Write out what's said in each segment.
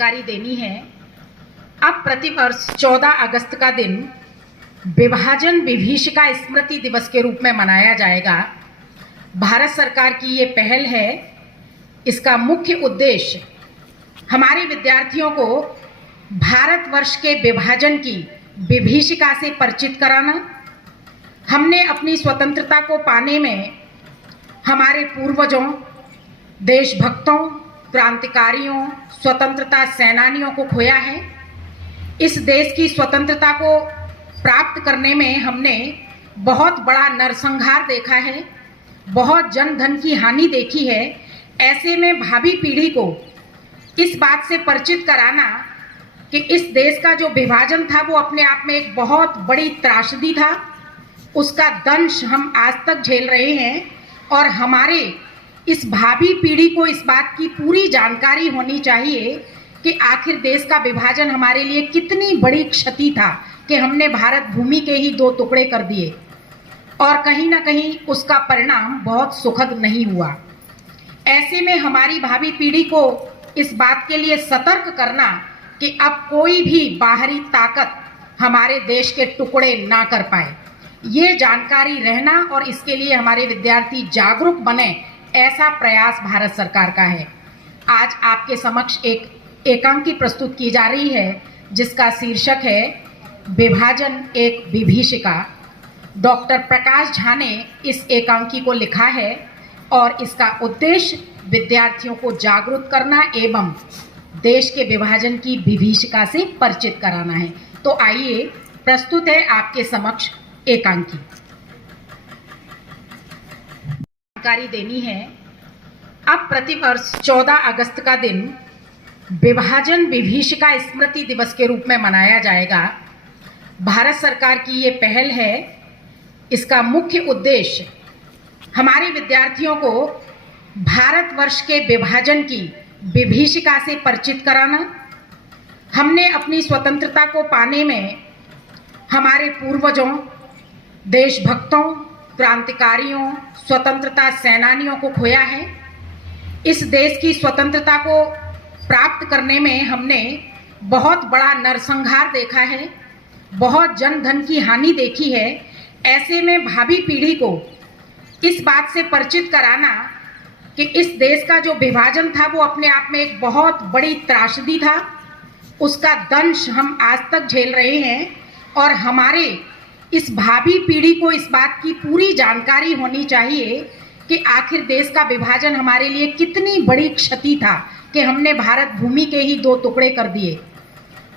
जानकारी देनी है। अब प्रतिवर्ष 14 अगस्त का दिन विभाजन विभीषिका स्मृति दिवस के रूप में मनाया जाएगा। भारत सरकार की ये पहल है। इसका मुख्य उद्देश्य हमारे विद्यार्थियों को भारतवर्ष के विभाजन की विभीषिका से परिचित कराना। हमने अपनी स्वतंत्रता को पाने में हमारे पूर्वजों, देशभक्तों, क्रांतिकारियों, स्वतंत्रता सेनानियों को खोया है। इस देश की स्वतंत्रता को प्राप्त करने में हमने बहुत बड़ा नरसंहार देखा है, बहुत जन धन की हानि देखी है। ऐसे में भावी पीढ़ी को इस बात से परिचित कराना कि इस देश का जो विभाजन था वो अपने आप में एक बहुत बड़ी त्रासदी था, उसका दंश हम आज तक झेल रहे हैं और हमारे इस भावी पीढ़ी को इस बात की पूरी जानकारी होनी चाहिए कि आखिर देश का विभाजन हमारे लिए कितनी बड़ी क्षति था कि हमने भारत भूमि के ही 2 टुकड़े कर दिए और कहीं ना कहीं उसका परिणाम बहुत सुखद नहीं हुआ। ऐसे में हमारी भावी पीढ़ी को इस बात के लिए सतर्क करना कि अब कोई भी बाहरी ताकत हमारे देश के टुकड़े ना कर पाए, ये जानकारी रहना और इसके लिए हमारे विद्यार्थी जागरूक बने, ऐसा प्रयास भारत सरकार का है। आज आपके समक्ष एक एकांकी प्रस्तुत की जा रही है जिसका शीर्षक है विभाजन एक विभीषिका। डॉक्टर प्रकाश झा ने इस एकांकी को लिखा है और इसका उद्देश्य विद्यार्थियों को जागरूक करना एवं देश के विभाजन की विभीषिका से परिचित कराना है। तो आइए, प्रस्तुत है आपके समक्ष एकांकी। जानकारी देनी है। अब प्रतिवर्ष 14 अगस्त का दिन विभाजन विभीषिका स्मृति दिवस के रूप में मनाया जाएगा। भारत सरकार की ये पहल है। इसका मुख्य उद्देश्य हमारे विद्यार्थियों को भारतवर्ष के विभाजन की विभीषिका से परिचित कराना। हमने अपनी स्वतंत्रता को पाने में हमारे पूर्वजों, देशभक्तों, क्रांतिकारियों, स्वतंत्रता सेनानियों को खोया है। इस देश की स्वतंत्रता को प्राप्त करने में हमने बहुत बड़ा नरसंहार देखा है, बहुत जन धन की हानि देखी है। ऐसे में भावी पीढ़ी को इस बात से परिचित कराना कि इस देश का जो विभाजन था वो अपने आप में एक बहुत बड़ी त्रासदी था, उसका दंश हम आज तक झेल रहे हैं और हमारे इस भावी पीढ़ी को इस बात की पूरी जानकारी होनी चाहिए कि आखिर देश का विभाजन हमारे लिए कितनी बड़ी क्षति था कि हमने भारत भूमि के ही 2 टुकड़े कर दिए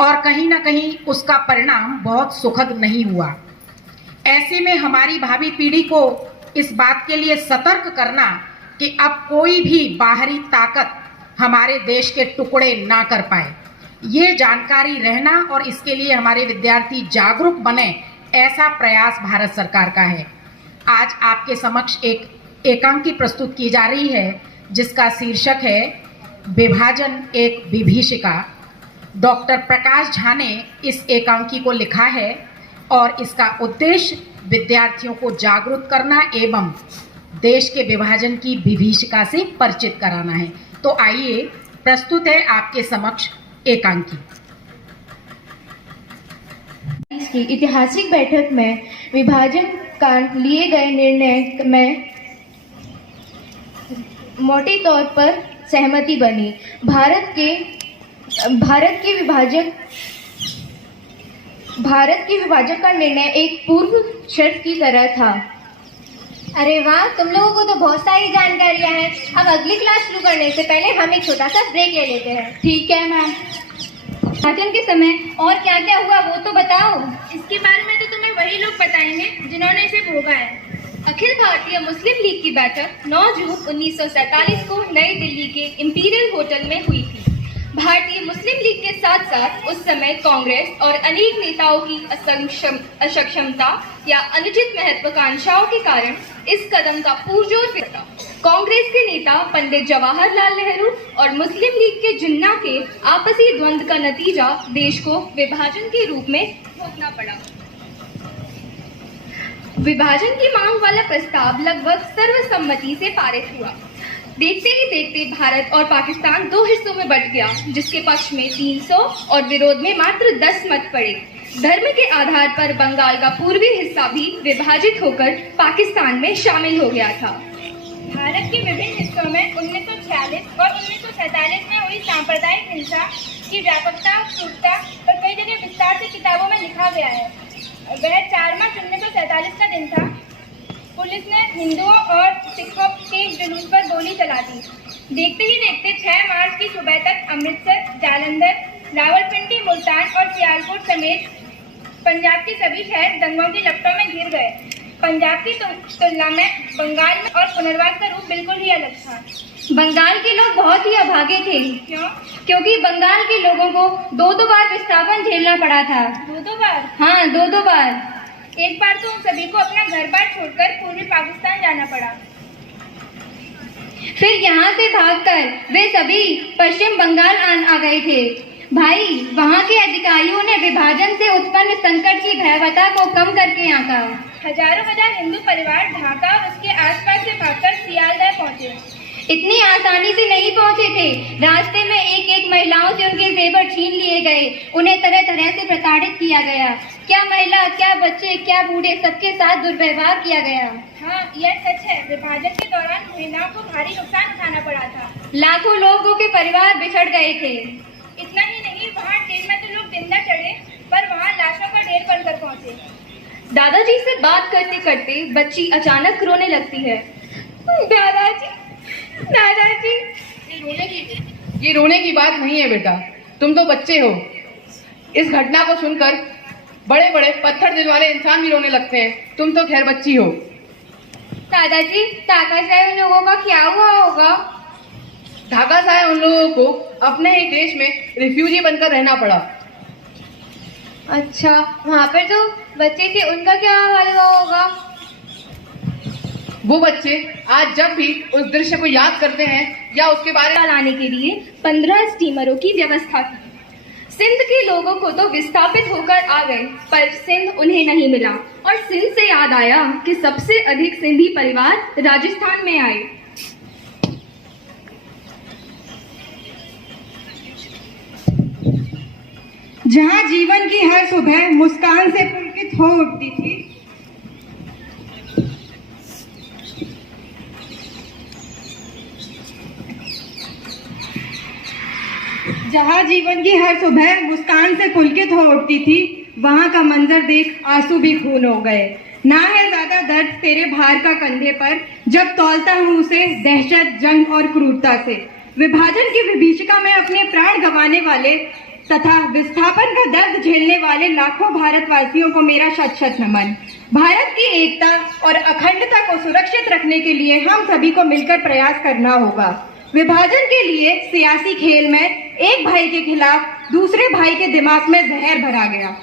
और कहीं ना कहीं उसका परिणाम बहुत सुखद नहीं हुआ। ऐसे में हमारी भावी पीढ़ी को इस बात के लिए सतर्क करना कि अब कोई भी बाहरी ताकत हमारे देश के टुकड़े ना कर पाए, ये जानकारी रहना और इसके लिए हमारे विद्यार्थी जागरूक बने, ऐसा प्रयास भारत सरकार का है। आज आपके समक्ष एक एकांकी प्रस्तुत की जा रही है जिसका शीर्षक है विभाजन एक विभीषिका। डॉक्टर प्रकाश झा ने इस एकांकी को लिखा है और इसका उद्देश्य विद्यार्थियों को जागरूक करना एवं देश के विभाजन की विभीषिका से परिचित कराना है। तो आइए, प्रस्तुत है आपके समक्ष एकांकी। की ऐतिहासिक बैठक में विभाजन का लिए गए निर्णय में मोटे तौर पर सहमति बनी। भारत के विभाजन का निर्णय एक पूर्व शर्त की तरह था। अरे वाह, तुम लोगों को तो बहुत सारी जानकारियां हैं। अब अगली क्लास शुरू करने से पहले हम एक छोटा सा ब्रेक ले लेते हैं। ठीक है मैम। विभाजन के समय और क्या क्या हुआ वो तो बताओ। इसके बारे में तो तुम्हें वही लोग बताएंगे जिन्होंने इसे भोगा है। अखिल भारतीय मुस्लिम लीग की बैठक 9 जून 1947 को नई दिल्ली के इंपीरियल होटल में हुई थी। भारतीय मुस्लिम लीग के साथ साथ उस समय कांग्रेस और अनेक नेताओं की अक्षमता या अनुचित महत्वाकांक्षाओं के कारण इस कदम का पुरजोर विरोध था। कांग्रेस के नेता पंडित जवाहरलाल नेहरू और मुस्लिम लीग के जिन्ना के आपसी द्वंद्व का नतीजा देश को विभाजन के रूप में भोगना पड़ा। विभाजन की मांग वाला प्रस्ताव लगभग सर्वसम्मति से पारित हुआ। देखते ही देखते भारत और पाकिस्तान दो हिस्सों में बंट गया, जिसके पक्ष में 300 और विरोध में मात्र 10 मत पड़े। धर्म के आधार पर बंगाल का पूर्वी हिस्सा भी विभाजित होकर पाकिस्तान में शामिल हो गया था। भारत के विभिन्न हिस्सों में 1946 और 1947 में हुई सांप्रदायिक हिंसा की व्यापकता, क्रूरता और कई जगह विस्तार से किताबों में लिखा गया है। वह 4 मार्च 1947 का दिन था। पुलिस ने हिंदुओं और सिखों के जुलूस पर गोली चला दी। देखते ही देखते 6 मार्च की सुबह तक अमृतसर, जालंधर, रावलपिंडी, मुल्तान और सियालकोट समेत पंजाब के सभी शहर दंगों की लपटों में घिर गए। पंजाब की तुलना में बंगाल में और पुनर्वास का रूप बिल्कुल ही अलग था। बंगाल के लोग बहुत ही अभागे थे। क्यों? क्योंकि बंगाल के लोगों को दो बार विस्थापन झेलना पड़ा था। दो बार? हाँ, दो बार। एक बार तो उन सभी को अपना घर बार छोड़कर पूर्वी पाकिस्तान जाना पड़ा। फिर यहाँ से भागकर वे सभी पश्चिम बंगाल आ गए थे। भाई, वहाँ के अधिकारियों ने विभाजन से उत्पन्न संकट की भयावहता को कम करके आंका। हजारों हजार हिंदू परिवार ढाका और उसके आसपास से भागकर सियालदह पहुँचे। इतनी आसानी से नहीं पहुँचे थे। रास्ते में एक एक महिलाओं से उनके जेवर छीन लिए गए। उन्हें तरह तरह से प्रताड़ित किया गया। क्या महिला, क्या बच्चे, क्या बूढ़े, सबके साथ दुर्व्यवहार किया गया। हाँ, यह सच है। विभाजन के दौरान महिलाओं को भारी नुकसान उठाना पड़ा था। लाखों लोगों के परिवार बिछड़ गए थे। इतना ही नहीं, वहाँ ट्रेन में तो लोग जिंदा चढ़े, पर वहाँ लाशों का ढेर बनकर पहुँचे। दादाजी से बात करते करते बच्ची अचानक रोने लगती है। दादाजी, दादाजी। ये रोने की बात नहीं है बेटा, तुम तो बच्चे हो। इस घटना को सुनकर बड़े बड़े पत्थर दिल वाले इंसान भी रोने लगते हैं। तुम तो खैर बच्ची हो। दादाजी, ढाका से उन लोगों का क्या हुआ होगा? ढाका से आए उन लोगों को अपने ही देश में रिफ्यूजी बनकर रहना पड़ा। अच्छा, वहाँ पर जो बच्चे थे उनका क्या हाल हुआ होगा? वो बच्चे आज जब भी उस दृश्य को याद करते हैं या उसके बारे में लाने के लिए 15 स्टीमरों की व्यवस्था की। सिंध के लोगों को तो विस्थापित होकर आ गए, पर सिंध उन्हें नहीं मिला। और सिंध से याद आया कि सबसे अधिक सिंधी परिवार राजस्थान में आए। जहां जीवन की हर सुबह मुस्कान से पुलकित हो उठती थी, जहां जीवन की हर सुबह मुस्कान से पुलकित हो उठती थी, वहां का मंजर देख आंसू भी खून हो गए। ना है ज्यादा दर्द तेरे भार का कंधे पर, जब तौलता हूँ उसे दहशत, जंग और क्रूरता से। विभाजन की विभीषिका में अपने प्राण गंवाने वाले तथा विस्थापन का दर्द झेलने वाले लाखों भारतवासियों को मेरा शत शत नमन। भारत की एकता और अखंडता को सुरक्षित रखने के लिए हम सभी को मिलकर प्रयास करना होगा। विभाजन के लिए सियासी खेल में एक भाई के खिलाफ दूसरे भाई के दिमाग में जहर भरा गया।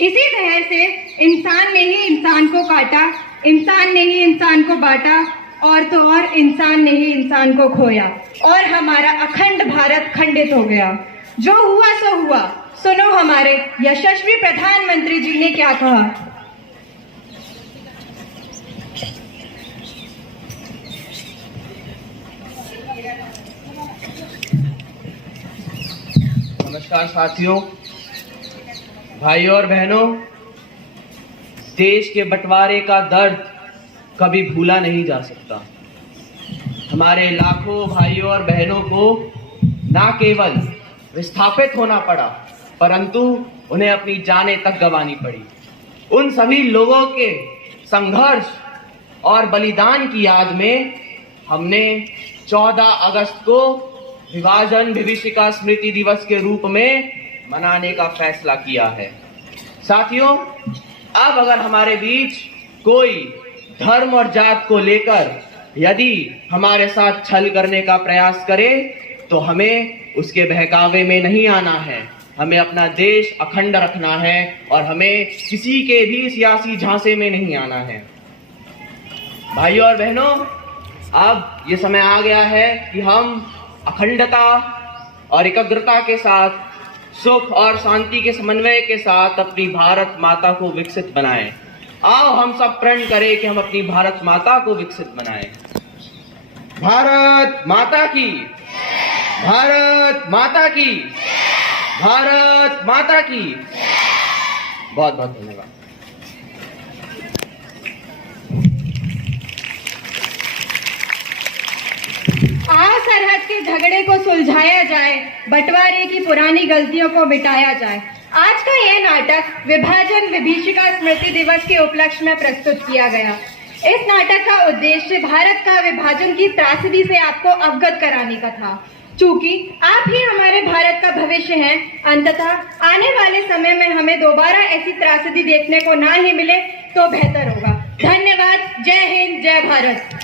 इसी जहर से इंसान ने ही इंसान को काटा, इंसान ने ही इंसान को बांटा, और तो और इंसान ने ही इंसान को खोया, और हमारा अखंड भारत खंडित हो गया। जो हुआ सो हुआ। सुनो हमारे यशस्वी प्रधानमंत्री जी ने क्या कहा। नमस्कार साथियों, भाइयों और बहनों, देश के बंटवारे का दर्द कभी भूला नहीं जा सकता। हमारे लाखों भाइयों और बहनों को न केवल विस्थापित होना पड़ा, परंतु उन्हें अपनी जानें तक गंवानी पड़ी। उन सभी लोगों के संघर्ष और बलिदान की याद में हमने 14 अगस्त को विभाजन विभीषिका स्मृति दिवस के रूप में मनाने का फैसला किया है। साथियों, अब अगर हमारे बीच कोई धर्म और जात को लेकर यदि हमारे साथ छल करने का प्रयास करे, तो हमें उसके बहकावे में नहीं आना है। हमें अपना देश अखंड रखना है और हमें किसी के भी सियासी झांसे में नहीं आना है। भाइयों और बहनों, अब ये समय आ गया है कि हम अखंडता और एकाग्रता के साथ, सुख और शांति के समन्वय के साथ अपनी भारत माता को विकसित बनाएं। आओ हम सब प्रण करें कि हम अपनी भारत माता को विकसित बनाएं। भारत माता की, भारत माता की, भारत माता की। बहुत बहुत धन्यवाद। आओ सरहद के झगड़े को सुलझाया जाए, बंटवारे की पुरानी गलतियों को मिटाया जाए। आज का यह नाटक विभाजन विभीषिका स्मृति दिवस के उपलक्ष्य में प्रस्तुत किया गया। इस नाटक का उद्देश्य भारत का विभाजन की त्रासदी से आपको अवगत कराने का था। चूंकि आप ही हमारे भारत का भविष्य हैं, अंततः आने वाले समय में हमें दोबारा ऐसी त्रासदी देखने को ना ही मिले तो बेहतर होगा। धन्यवाद। जय हिंद, जय भारत।